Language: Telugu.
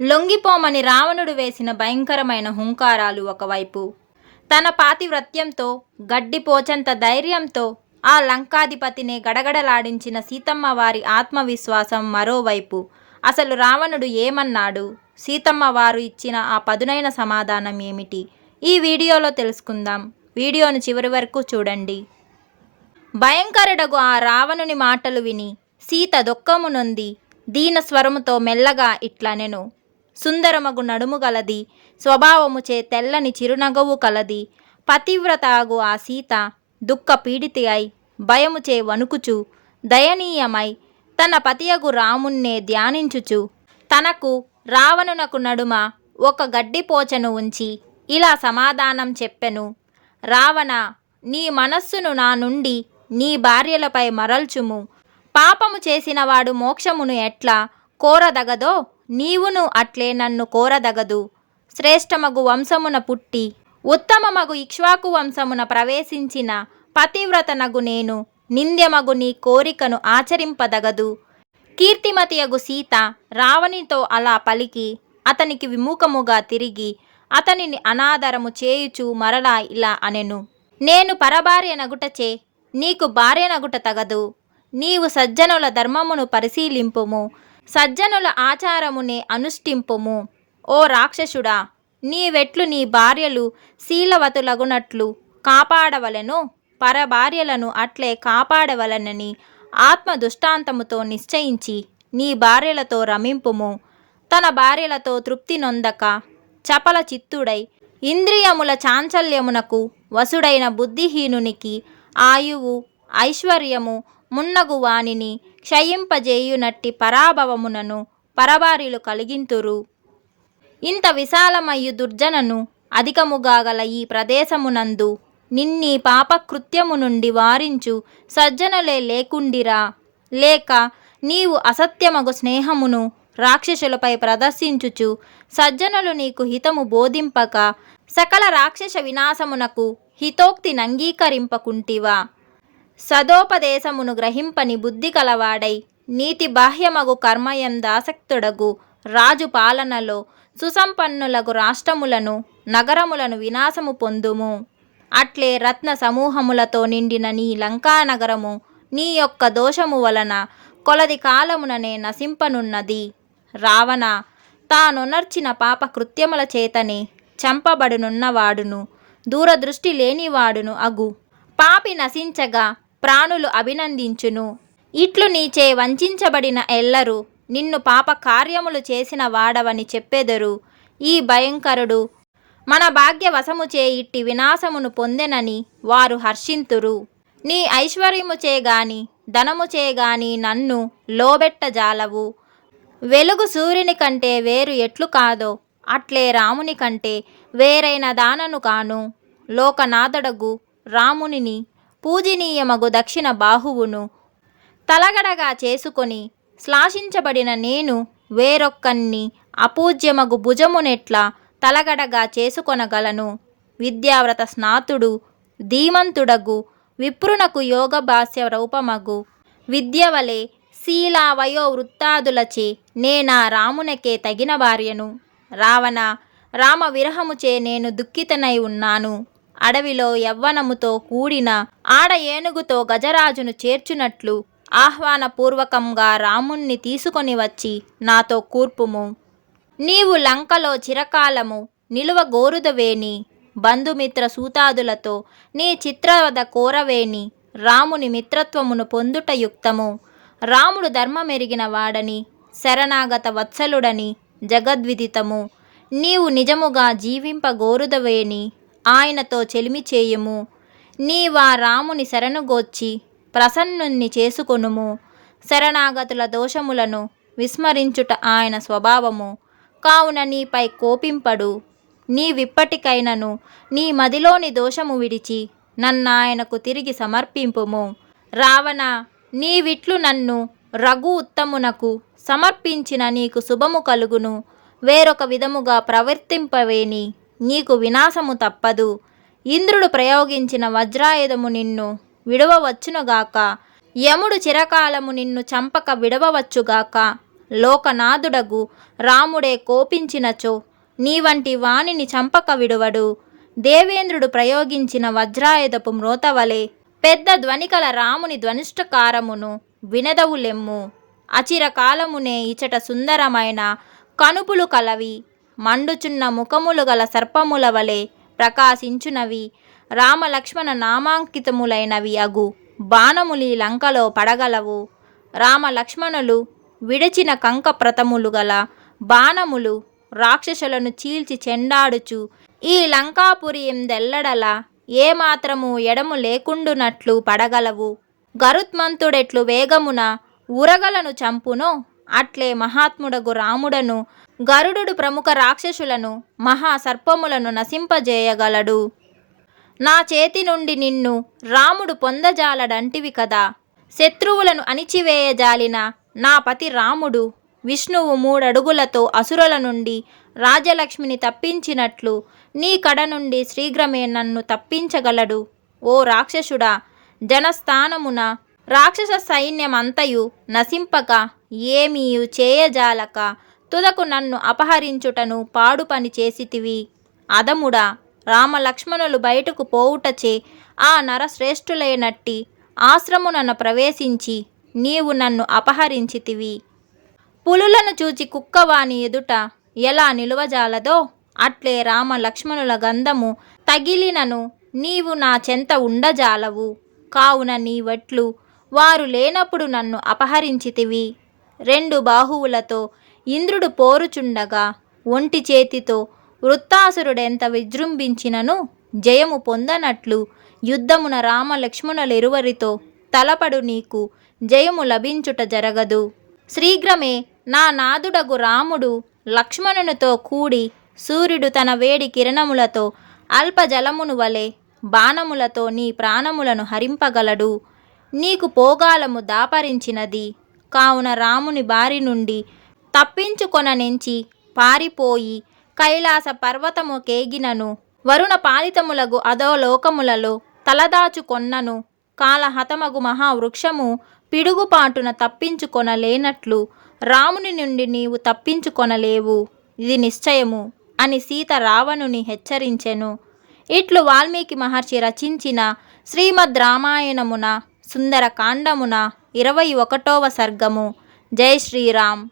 లొంగిపోమని రావణుడు వేసిన భయంకరమైన హుంకారాలు ఒకవైపు, తన పాతివ్రత్యంతో గడ్డిపోచంత ధైర్యంతో ఆ లంకాధిపతిని గడగడలాడించిన సీతమ్మ వారి ఆత్మవిశ్వాసం మరోవైపు. అసలు రావణుడు ఏమన్నాడు, సీతమ్మ వారు ఇచ్చిన ఆ పదునైన సమాధానం ఏమిటి, ఈ వీడియోలో తెలుసుకుందాం. వీడియోను చివరి వరకు చూడండి. భయంకరుడగు ఆ రావణుని మాటలు విని సీత దుఃఖము నొంది దీన స్వరముతో మెల్లగా ఇట్లనెను. సుందరమగు నడుము గలది, స్వభావముచే తెల్లని చిరునగవు కలది, పతివ్రతాగు ఆ సీత దుఃఖ పీడితి అయి భయముచే వణుకుచు దయనీయమై తన పతియగు రామున్నే ధ్యానించుచు తనకు రావణునకు నడుమ ఒక గడ్డిపోచను ఉంచి ఇలా సమాధానం చెప్పెను. రావణ, నీ మనస్సును నా నుండి నీ భార్యలపై మరల్చుము. పాపము చేసినవాడు మోక్షమును ఎట్లా కోరదగదో నీవును అట్లే నన్ను కోరదగదు. శ్రేష్టమగు వంశమున పుట్టి ఉత్తమమగు ఇక్ష్వాకు వంశమున ప్రవేశించిన పతివ్రతనగు నేను నింద్యమగు నీ కోరికను ఆచరింపదగదు. కీర్తిమతియగు సీత రావణితో అలా పలికి అతనికి విముఖముగా తిరిగి అతనిని అనాదరము చేయుచు మరలా ఇలా అనెను. నేను పరభార్య నగుటచే నీకు భార్య నగుట తగదు. నీవు సజ్జనుల ధర్మమును పరిశీలింపుము, సజ్జనుల ఆచారమునే అనుష్ఠింపుము. ఓ రాక్షసుడా, నీవెట్లు నీ భార్యలు శీలవతులగునట్లు కాపాడవలెను, పరభార్యలను అట్లే కాపాడవలనని ఆత్మ దుష్టాంతముతో నిశ్చయించి నీ భార్యలతో రమింపుము. తన భార్యలతో తృప్తి నొందక చపల చిత్తుడై ఇంద్రియముల చాంచల్యమునకు వసుడైన బుద్ధిహీనునికి ఆయువు ఐశ్వర్యము మున్నగు వానిని క్షయింపజేయునట్టి పరాభవమునను పరభార్యలు కలిగింతురు. ఇంత విశాలమయ్యు దుర్జనను అధికముగా గల ఈ ప్రదేశమునందు నిన్నీ పాపకృత్యము నుండి వారించు సజ్జనులే లేకుండిరా, లేక నీవు అసత్యమగు స్నేహమును రాక్షసులపై ప్రదర్శించుచు సజ్జనులు నీకు హితము బోధింపక సకల రాక్షస వినాశమునకు హితోక్తి నంగీకరింపకుంటివా? సదోపదేశమును గ్రహింపని బుద్ధి కలవాడై నీతి బాహ్యమగు కర్మయందాసక్తుడగు రాజు పాలనలో సుసంపన్నులగు రాష్ట్రములను నగరములను వినాశము పొందుము. అట్లే రత్న సమూహములతో నిండిన నీ లంకానగరము నీ యొక్క దోషము వలన కొలది కాలముననే నశింపనున్నది. రావణ, తానొనర్చిన పాప కృత్యముల చేతనే చంపబడునున్నవాడును దూరదృష్టి లేనివాడును అగు పాపి నశించగా ప్రాణులు అభినందించును. ఇట్లు నీచే వంచబడిన ఎల్లరూ నిన్ను పాప కార్యములు చేసిన వాడవని చెప్పెదరు. ఈ భయంకరుడు మన భాగ్యవశముచే ఇట్టి వినాశమును పొందెనని వారు హర్షింతురు. నీ ఐశ్వర్యముచే గాని ధనముచే గాని నన్ను లోబెట్టజాలవు. వెలుగు సూర్యుని కంటే వేరు ఎట్లు కాదో అట్లే రాముని కంటే వేరైన దానను కాను. లోకనాథుడగు రామునిని పూజనీయమగు దక్షిణ బాహువును తలగడగా చేసుకొని శ్లాషించబడిన నేను వేరొక్కన్ని అపూజ్యమగు భుజమునెట్లా తలగడగా చేసుకొనగలను? విద్యావ్రత స్నాతుడు ధీమంతుడగు విప్రునకు యోగ భాష్య రూపమగు విద్యవలే శీలా వయోవృత్తాదులచే నేనా రామునకే తగిన భార్యను. రావణ, రామ విరహముచే నేను దుఃఖితనై ఉన్నాను. అడవిలో యవ్వనముతో కూడిన ఆడ ఏనుగుతో గజరాజును చేర్చునట్లు ఆహ్వానపూర్వకంగా రాముణ్ణి తీసుకొని వచ్చి నాతో కూర్పుము. నీవు లంకలో చిరకాలము నిలువ గోరుదవేని, బంధుమిత్ర సూతాదులతో నీ చిత్రవద కోరవేని. రాముని మిత్రత్వమును పొందుట యుక్తము. రాముడు ధర్మమెరిగిన వాడని శరణాగత వత్సలుడని జగద్విదితము. నీవు నిజముగా జీవింపగోరుదవేని ఆయనతో చెలిమి చేయుము. నీవా రాముని శరణుగోర్చి ప్రసన్నుణ్ణి చేసుకొనుము. శరణాగతుల దోషములను విస్మరించుట ఆయన స్వభావము. కావున నీపై కోపింపడు. నీవిప్పటికైనను నీ మదిలోని దోషము విడిచి నన్నాయనకు తిరిగి సమర్పింపుము. రావణ, నీవిట్లు నన్ను రఘు ఉత్తమునకు సమర్పించిన నీకు శుభము కలుగును. వేరొక విధముగా ప్రవర్తింపవేని నీకు వినాశము తప్పదు. ఇంద్రుడు ప్రయోగించిన వజ్రాయుధము నిన్ను విడవవచ్చునుగాక. యముడు చిరకాలము నిన్ను చంపక విడవవచ్చుగాక. లోకనాథుడగు రాముడే కోపించినచో నీ వంటి వానిని చంపక విడువడు. దేవేంద్రుడు ప్రయోగించిన వజ్రాయుధపు మ్రోతవలే పెద్ద ధ్వనికల రాముని ధ్వనిష్టకారమును వినదవులెమ్ము. అచిరకాలమునే ఇచట సుందరమైన కనుపులు కలవి, మండుచున్న ముఖములు గల సర్పముల వలె ప్రకాశించునవి, రామలక్ష్మణ నామాంకితములైనవి అగు బాణములి లంకలో పడగలవు. రామలక్ష్మణులు విడిచిన కంకప్రతములు గల బాణములు రాక్షసులను చీల్చి చెండాడుచు ఈ లంకాపురి ఎందెల్లడల ఏమాత్రము ఎడము లేకుండునట్లు పడగలవు. గరుత్మంతుడెట్లు వేగమున ఉరగలను చంపునో అట్లే మహాత్ముడగు రాముడను గరుడు ప్రముఖ రాక్షసులను మహాసర్పములను నశింపజేయగలడు. నా చేతి నుండి నిన్ను రాముడు పొందజాలడంటివి కదా. శత్రువులను అణిచివేయజాలిన నా పతి రాముడు విష్ణువు 3 అడుగులతో అసురుల నుండి రాజలక్ష్మిని తప్పించినట్లు నీ కడ నుండి శీఘ్రమే నన్ను తప్పించగలడు. ఓ రాక్షసుడా, జనస్థానమున రాక్షస సైన్యమంతయు నశింపక ఏమీయు చేయజాలక తుదకు నన్ను అపహరించుటను పాడు పని చేసితివి. అదముడా, రామలక్ష్మణులు బయటకు పోవుటచే ఆ నరశ్రేష్ఠులైనట్టి ఆశ్రమునన ప్రవేశించి నీవు నన్ను అపహరించితివి. పులులను చూచి కుక్కవాని ఎదుట ఎలా నిలువజాలదో అట్లే రామలక్ష్మణుల గంధము తగిలినను నీవు నా చెంత ఉండజాలవు. కావున నీవట్లు వారు లేనప్పుడు నన్ను అపహరించితివి. 2 బాహువులతో ఇంద్రుడు పోరుచుండగా ఒంటి చేతితో వృత్తాసురుడెంత విజృంభించినను జయము పొందనట్లు యుద్ధమున రామలక్ష్మణులిరువరితో తలపడు నీకు జయము లభించుట జరగదు. శీఘ్రమే నా నాదుడగు రాముడు లక్ష్మణునితో కూడి సూర్యుడు తన వేడి కిరణములతో అల్పజలమును వలె బాణములతో నీ ప్రాణములను హరింపగలడు. నీకు పోగాలము దాపరించినది. కావున రాముని బారి నుండి తప్పించుకొననెంచి పారిపోయి కైలాస పర్వతము కేగినను వరుణ పాలితములగు అధోలోకములలో తలదాచుకొన్నను కాలహతమగు మహావృక్షము పిడుగుపాటున తప్పించుకొనలేనట్లు రాముని నుండి నీవు తప్పించుకొనలేవు. ఇది నిశ్చయము అని సీత రావణుని హెచ్చరించెను. ఇట్లు వాల్మీకి మహర్షి రచించిన శ్రీమద్ రామాయణమున సుందరకాండమున 21వ సర్గము. జై శ్రీరామ్.